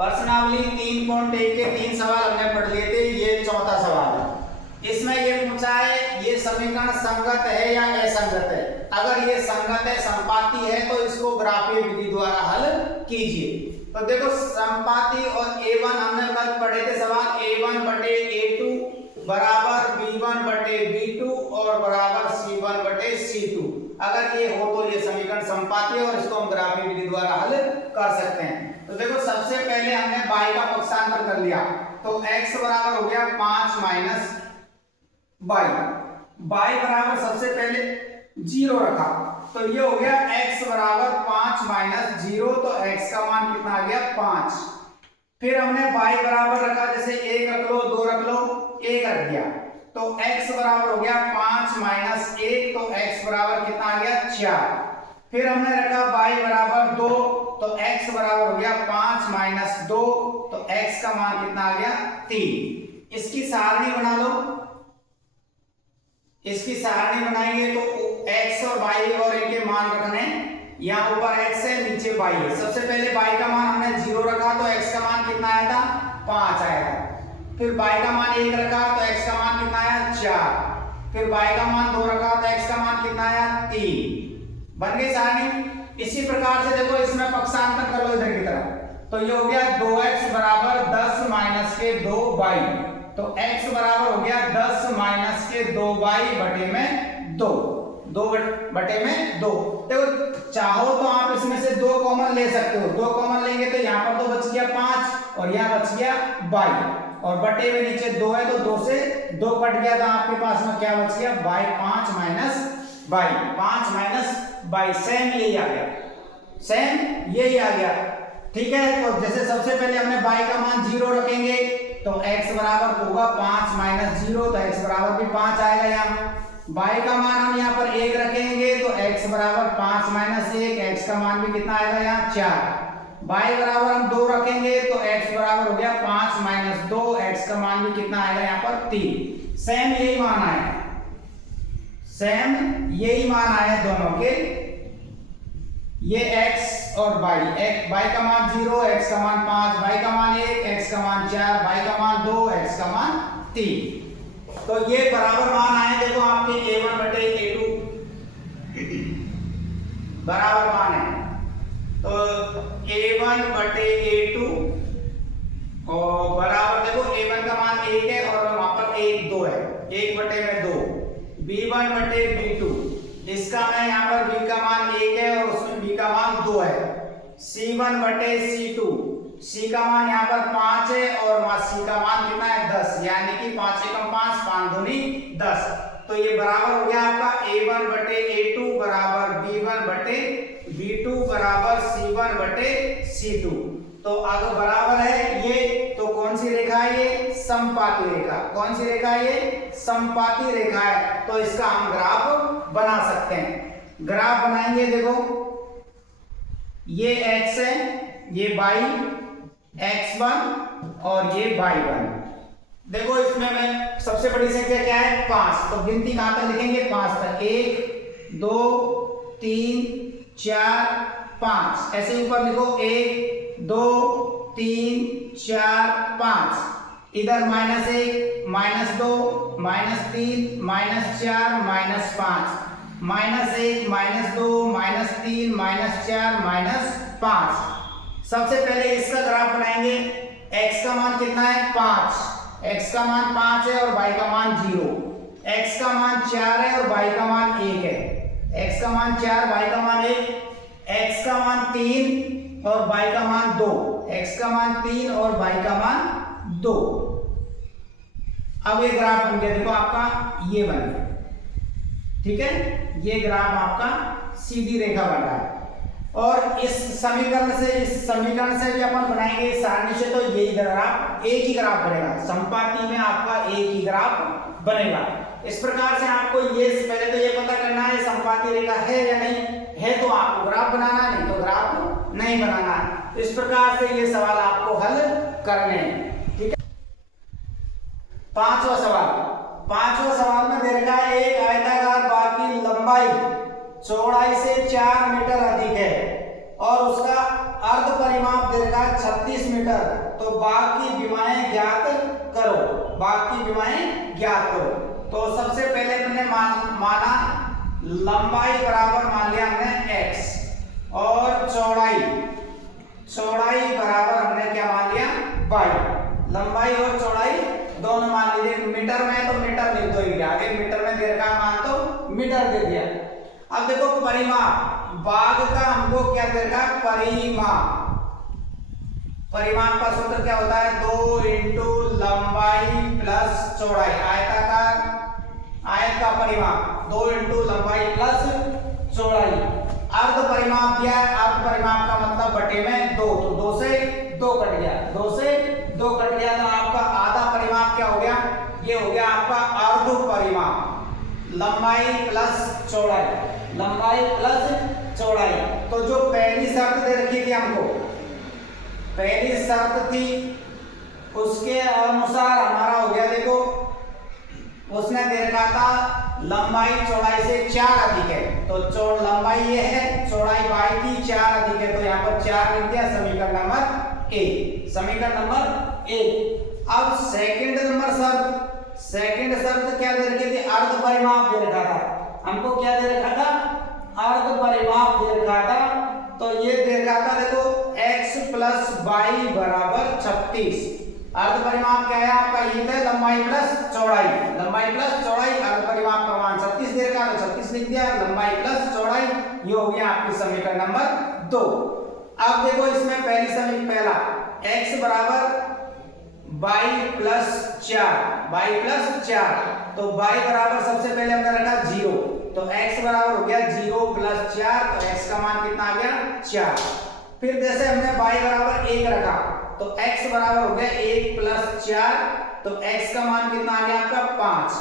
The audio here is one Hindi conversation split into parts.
प्रश्नावली 3.1 के 3 सवाल हमने पढ़ लिए थे, ये चौथा सवाल है। इसमें ये पूछा है ये समीकरण संगत है या असंगत है। अगर ये संगत है, संपाती है, तो इसको ग्राफीय विधि द्वारा हल कीजिए। तो देखो संपाती और a1 हमने कल पढ़े थे सवाल, a1 बटे a2 बराबर b1 बटे b2 और बराबर c1 बटे c2। अगर ये हो तो ये समीकरण संपाती है और इसको हम ग्राफीय विधि द्वारा हल कर सकते हैं। तो देखो सबसे पहले हमने y का पक्षांतर कर लिया, तो x बराबर हो गया 5 माइनस y बराबर सबसे पहले 0 रखा, तो ये हो गया x बराबर 5 माइनस 0, तो x का मान कितना आ गया 5। फिर हमने y बराबर रखा, जैसे 1 रख लो, 2 रख लो, 1 रख दिया, तो x बराबर हो गया 5 माइनस 1, तो x बराबर कितना आ गया 4। फिर हमने रखा y बराबर 2, तो x बराबर हो गया 5 माइनस 2, तो x का मान कितना आ गया 3। इसकी सारणी बना लो, इसकी सारणी बनाएंगे तो x और y और इनके मान रखने, यहाँ ऊपर x है नीचे y है। सबसे पहले y का मान हमने 0 रखा, तो x का मान कितना आया था 5 आया था। फिर y का मान 1 रखा, तो x का मान कितना आया 4। फिर y का मान 2 रखा, तो x का मान कितना आया 3। बन गई सारणी। इसी प्रकार से देखो इसमें पक्षांतर कर लो इधर की तरफ, तो ये हो गया 2x बराबर 10 माइनस के 2y, तो x बराबर हो गया 10 माइनस के 2y बटे में 2, 2 बटे में 2। देखो चाहो तो आप इसमें से 2 कॉमन ले सकते हो, 2 कॉमन लेंगे तो यहाँ पर तो बच गया 5 और यहाँ बच गया y, और बटे में नीचे 2 है, तो 2 से 2 कट गया, तो आपके पास में क्या बच गया y 5 minus y, 5 minus y, same यही आ गया, सेम यही आ गया। ठीक है, तो जैसे सबसे पहले हमने y का मान 0 रखेंगे, तो x बराबर होगा 5 माइनस 0, तो x बराबर भी 5 आएगा। यहाँ y का मान हम यहाँ पर 1 रखेंगे, तो x बराबर 5 माइनस 1, x का मान भी कितना आएगा यहाँ 4। y बराबर हम 2 रखेंगे, तो x बराबर हो गया 5 माइनस 2, x का मान भी कितना आएगा यहाँ पर 3। सेम यही मान आया, सेम यही मान आया दोनों के, ये x और y का मान 0, x का मान 5, y का मान 1, x का मान 4, y का मान 2, x का मान 3। तो ये बराबर मान आए, देखो आपके a1 बटे a2 बराबर मान है, तो a1 बटे a2 और बराबर देखो a1 का मान 1 है और वहां पर 1 2 है, 1 बटे में 2, b1 बटे b2, इसका मैं यहाँ पर b का मान 1 है और उसमें b का मान 2 है, c1 बटे c2, c का मान यहाँ पर 5 है और c का मान कितना है 10, यानी कि 5 एकम 5, 5 दूनी 10। तो ये बराबर हो गया आपका a1 बटे a2 बराबर b1 बटे b2 बराबर c1 बटे c2। तो अगर बराबर है ये, तो कौन सी रेखा है ये, समपाती रेखा। कौन सी रेखा है ये, समपाती रेखा है, तो इसका हम ग्राफ बना सकते हैं। ग्राफ बनाएंगे, देखो ये x है, ये y x1 और ये y1। देखो इसमें मैं सबसे बड़ी संख्या क्या है 5, तो गिनती कहां तक लिखेंगे 5 तक, 1 2 3 4 5, ऐसे ऊपर लिखो 1 2 3 4 5, इधर -1 -2 -3 -4 -5, -1 -2 -3 -4 -5। सबसे पहले इसका ग्राफ बनाएंगे। x का मान कितना है 5, x का मान 5 है और y का मान 0, x का मान 4 है और y का मान 1 है, x का मान 4 y का मान 1, x का मान 3 और y का मान 2, x का मान 3 और y का मान 2। अब ये ग्राफ बन गया, देखो आपका ये बन गया, ठीक है, ये ग्राफ आपका सीधी रेखा बन रहा है। और इस समीकरण से भी अपन बनाएंगे सारणी से, तो यही ग्राफ एक ही ग्राफ बनेगा, संपाती में आपका एक ही ग्राफ बनेगा। इस प्रकार से आपको ये पहले तो ये पता करना है संपाती रेखा है या नहीं है, तो आपको ग्राफ बनाना, नहीं तो ग्राफ नहीं बनाना। इस प्रकार से ये सवाल आपको हल करने हैं, ठीक है। पांचवा सवाल में दे रखा है एक आयताकार बाग की लंबाई चौड़ाई से 4 मीटर अधिक है और उसका अर्ध परिमाप दीर्घात 36 मीटर, तो बाघ की विमाएं ज्ञात करो। बाघ की विमाएं ज्ञात करो। तो सबसे पहले हमने माना लंबाई बराबर मान लिया हमने x और चौड़ाई बराबर हमने क्या मान लिया y। लंबाई और चौड़ाई दोनों मान लीजिए। मीटर में तो मीटर लिख दो, आगे मीटर में दीर्घ का मान तो मीटर दे दिया। अब देखो परिमाप, बाघ का हमको क्या दीर्घ परिमाप। परिमाप का सूत्र क्या होता है 2 इंटू लंबाई प्लस चौड़ाई। आयत का परिमाप 2 इंटू लंबाई प्लस चौड़ाई। अर्ध परिमाप दिया है, अर्ध परिमाप का मतलब बटे में 2, तो 2 से 2 कट गया, 2 से 2 कट गया, तो आपका आधा परिमाप क्या हो गया, ये हो गया आपका अर्ध परिमाप। लंबाई प्लस चौड़ाई, लंबाई प्लस चौड़ाई। तो जो पहली शर्त दे रखी थी हमको, पहली शर्त थी उसके अनुसार हमारा हो गया, देखो उसने दे रखा था लंबाई चौड़ाई से 4 अधिक है, तो लंबाई ये है, चौड़ाई बाई की 4 अधिक है, तो यहाँ पर 4 लिख दिया। समीकरण नंबर 1, समीकरण नंबर 1। अब सेकंड शर्त क्या दे रखी थी, अर्ध परिमाप दे रखा था हमको। क्या दे रखा था, अर्ध परिमाप दे रखा था। तो ये दे रखा था देखो x प्लस वाई बराबर 36। अर्ध परिमाप क्या है आपका, ये है लंबाई प्लस चौड़ाई। लंबाई प्लस चौड़ाई, अर्ध परिमाप का मान 36 दे रखा है, तो 36 लिख दिया। लंबाई प्लस चौड़ाई, ये हो गया आपकी समीकरण नंबर 2। अब देखो इसमें पहला x बराबर y प्लस 4, तो y बराबर सबसे पहले हमने रखा 0, तो x बराबर हो गया 0 प्लस 4, तो x का मान कितना आ गया 4। फिर जैसे हमने y बराबर 1 रखा, तो x बराबर हो गया 1 प्लस 4, तो x का मान कितना आ गया आपका 5।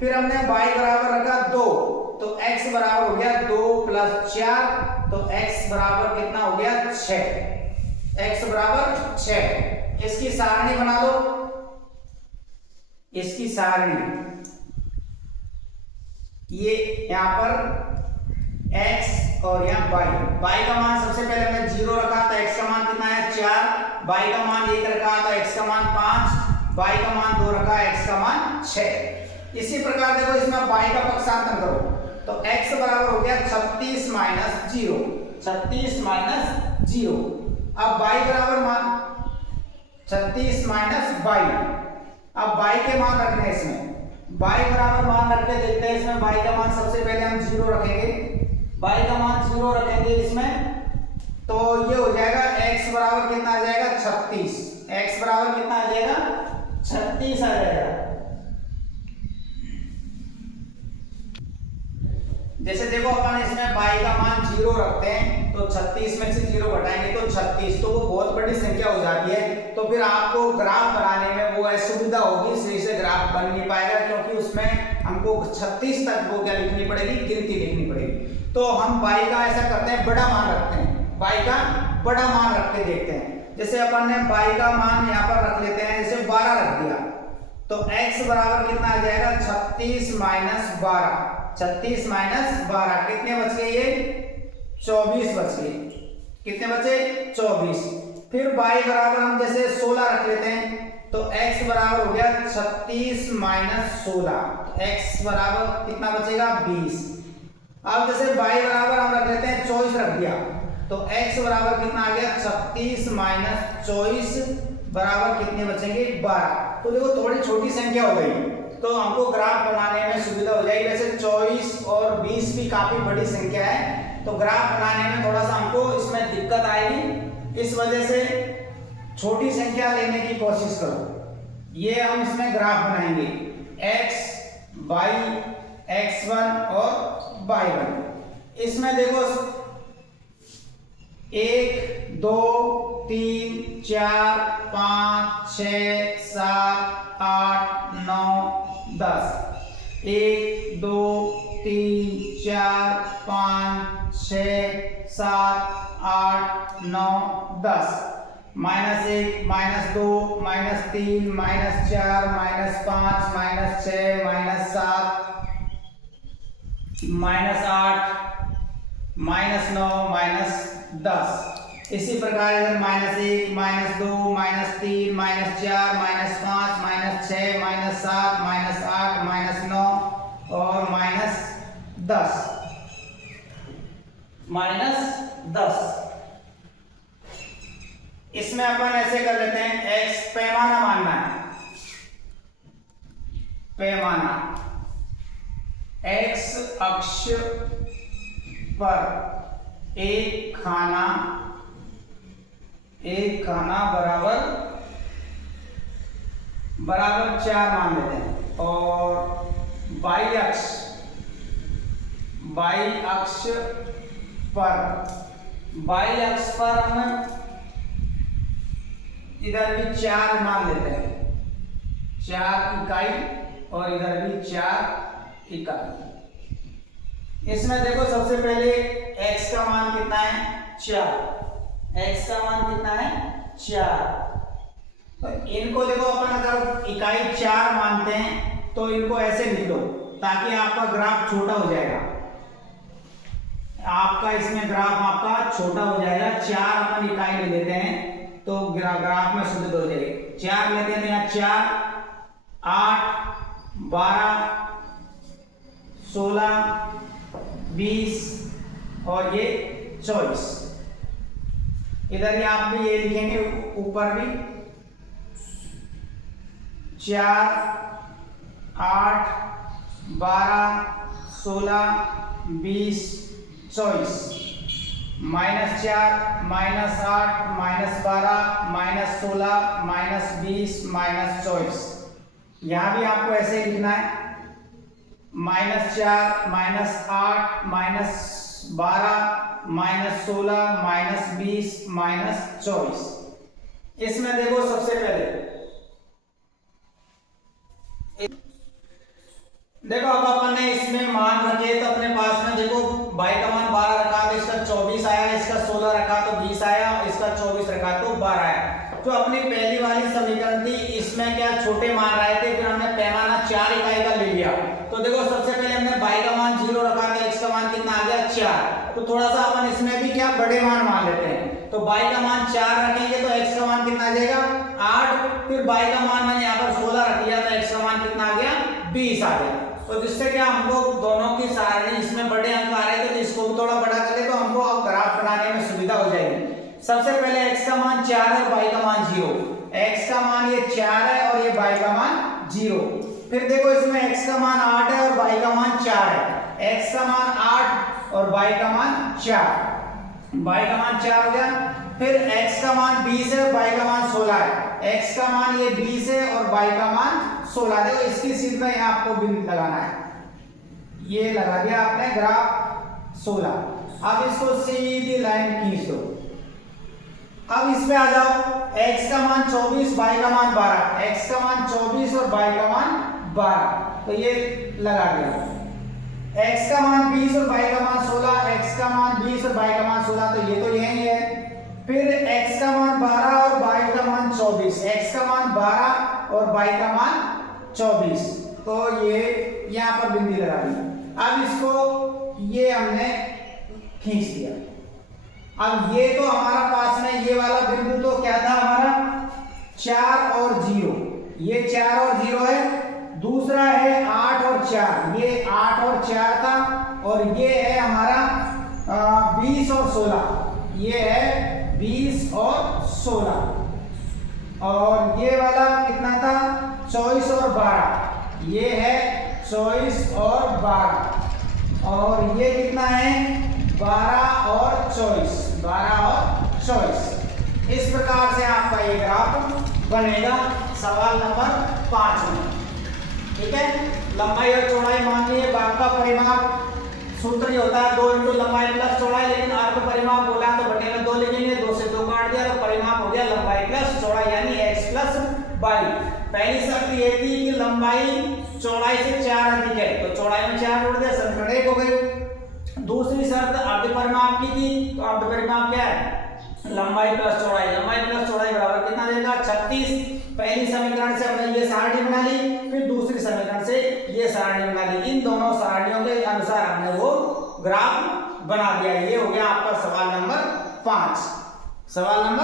फिर हमने y बराबर रखा 2, तो x बराबर हो गया 2 प्लस 4, तो x बराबर कितना हो गया 6। x बराबर 6। इसकी सारणी बना लो, इसकी सारणी ये यहाँ पर x और यहाँ y का मान सबसे पहले हमने 0 रखा, तो x का मान कितना है 4, y का मान 1 रखा, तो x का मान 5, y का मान 2 रखा, x का मान 6। इसी प्रकार देखो इसमें y का पक्षांतर करो, तो x बराबर हो गया 36 माइनस 0, 36 माइनस 0। अब y बराबर मान 36 माइनस y। अब y के मान रखने इसमें, y बराबर मान रख के देखते हैं इसमें। y का मान सबसे पहले हम 0 रखेंगे, y का मान 0 रखेंगे इसमें, तो ये हो जाएगा x बराबर कितना आ जाएगा 36। x बराबर कितना आ जाएगा 36 आ जाएगा। जैसे देखो अपन इसमें y का मान 0 रखते हैं, तो 36 में से 0 घटाएंगे तो 36, तो वो बहुत बड़ी संख्या हो जाती है। तो फिर आपको ग्राफ बनाने में वो असुविधा होगी, सही से ग्राफ बन नहीं पाएगा, क्योंकि उसमें हमको 36 तक वो क्या लिखनी पड़ेगी, गिनती लिखनी पड़ेगी। तो हम y का ऐसा करते हैं, बड़ा मान रखते हैं, y का बड़ा मान रख के देखते हैं। जैसे अपन ने y का मान यहाँ पर रख लेते हैं, जैसे 12 रख दिया, तो x बराबर कितना आ जाएगा 36 माइनस 12, 36 माइनस 12 कितने बच गए, ये 24 बच गए। कितने बचे 24। फिर y बराबर हम जैसे 16 रख लेते हैं, तो x बराबर हो गया 36 माइनस 16, तो x बराबर कितना बचेगा 20। अब जैसे y बराबर हम रख लेते हैं 24 रख दिया, तो x बराबर कितना आ गया 36 माइनस 24 बराबर कितने बचेंगे 12। तो देखो थोड़ी छोटी संख्या हो गई, तो हमको ग्राफ बनाने में सुविधा हो जाएगी। वैसे 24 और 20 भी काफी बड़ी संख्या है, तो ग्राफ बनाने में थोड़ा सा हमको इसमें दिक्कत आएगी। इस वजह से छोटी संख्या लेने की कोशिश करो। ये हम इसमें ग्राफ बनाएंगे x, y, x1 और y1। इसमें देखो 1 2 3 4 5 6 7 8 9 10। 1 2 3 4 5 6 7 8 9 10। -1 -2 -3 -4 -5 -6 -7 -8 -9 -10। इसी प्रकार इधर -1, -2, -3, -4, -5, -6, -7, -8, -9 और -10 -10। इसमें अपन ऐसे कर लेते हैं, x पैमाना मानना है, पैमाना x अक्ष पर एक खाना बराबर 4 मान लेते हैं, और y अक्ष पर हम इधर भी 4 मान लेते हैं, 4 इकाई, और इधर भी 4 इकाई। इसमें देखो सबसे पहले x का मान कितना है, 4, x का मान कितना है, 4। तो इनको देखो अपन अगर इकाई 4 मानते हैं तो इनको ऐसे लिख लो ताकि आपका ग्राफ छोटा हो जाएगा, आपका इसमें ग्राफ आपका छोटा हो जाएगा। 4 अपन इकाई ले लेते हैं तो ग्राफ में शुद्ध हो जाएगी। 4 लेते हैं, यहाँ 4, 8, 12, 16, 20 और ये 24। इधर ये आप भी ये लिखेंगे, ऊपर भी 4, 8, 12, 16, 20, 24, -4, -8, -12, -16, -20, -24। यहां भी आपको ऐसे लिखना है, -4, -8, -12, -16, -20, -24। इसमें देखो सबसे पहले देखो, अब अपन ने इसमें मान रखे तो अपने पास में देखो y का मान 12 रखा तो इसका 24 आया, इसका 16 रखा तो 20 आया, और इसका 24 रखा तो 12 आया। जो अपनी पहली वाली समीकरण थी इसमें क्या छोटे मान रहे थे, फिर हमने पैमाना 4 इकाई का ले लिया। तो देखो सबसे पहले हमने y का मान 0 रखा तो x का मान कितना आ गया, 4। तो थोड़ा सा अपन इसमें भी क्या बड़े मान लेते हैं। तो y का मान 4 रखेंगे तो x का मान कितना आ जाएगा, 8। फिर y का मान मैंने यहाँ पर 16 रख दिया तो x का मान कितना आ गया, 20 आ गया। तो जिससे क्या हमको दोनों की सारणी, इसमें बड़े अंक आ रहे थे तो इसको भी थोड़ा बड़ा करें तो हमको अब ग्राफ बनाने में सुविधा हो जाएगी। सबसे पहले x का मान 4 है और y का मान 0। x का मान ये 4 है और ये y का मान 0। फिर देखो इसमें x का मान 8 है और y का मान 4 है। x का मान 8 और y का मान 4, y का मान 4 हो गया। फिर x का मान 20 है और y का मान 16 है। x का मान ये 20 है और y का मान 16। देखो इसकी सीध में यहाँ आपको बिंदु लगाना है, ये लगा दिया आपने ग्राफ 16। अब इसको सीधी लाइन खींच दो। अब इसमें आ जाओ, x का मान 24, y का मान 12, x का मान 24 और y का मान 12, तो ये लगा दिया। x का मान 20 और y का मान 16, x का मान 20 और y का मान 16, तो ये तो यही है। फिर x का मान 12 और y का मान 24, x का मान 12 और y का मान 24, तो ये यहाँ पर बिंदी लगा दी। अब इसको ये हमने खींच दिया। अब ये तो हमारा पास में ये वाला बिंदु तो क्या था हमारा, 4 और 0, ये 4 और 0 है। दूसरा है 8 और 4, ये 8 और 4 था। और ये है हमारा 20 और 16, ये है 20 और 16। और ये वाला कितना था, 24 और 12, ये है 24 और 12। और ये कितना है, 12 और 24, 12 और 24। इस प्रकार से आपका ये ग्राफ बनेगा सवाल नंबर 5 में। ठीक है, लंबाई और चौड़ाई माननी है। बाग का परिमाप सूत्र ही होता है 2 इंटू लंबाई प्लस चौड़ाई, लेकिन आपको परिमाप बोला तो बटे में 2 लिखेंगे, 2 से 2 काट दिया तो परिमाप हो गया लंबाई प्लस चौड़ाई, यानी x प्लस y। पहली शर्त ये थी कि लंबाई चौड़ाई से 4 अधिक है, तो चौड़ाई में 4 जोड़ दिया, समीकरण 1 हो गई। दूसरी शर्त अर्ध परिमाप की थी, तो अर्ध परिमाप क्या है, लंबाई प्लस चौड़ाई, लंबाई प्लस चौड़ाई बराबर कितना देगा, 36। पहली समीकरण से हमने ये सारणी बना ली, फिर दूसरी समीकरण से ये सारणी बना ली। इन दोनों सारणियों के अनुसार हमने वो ग्राफ बना दिया। ये हो गया आपका सवाल नंबर 5। सवाल नंबर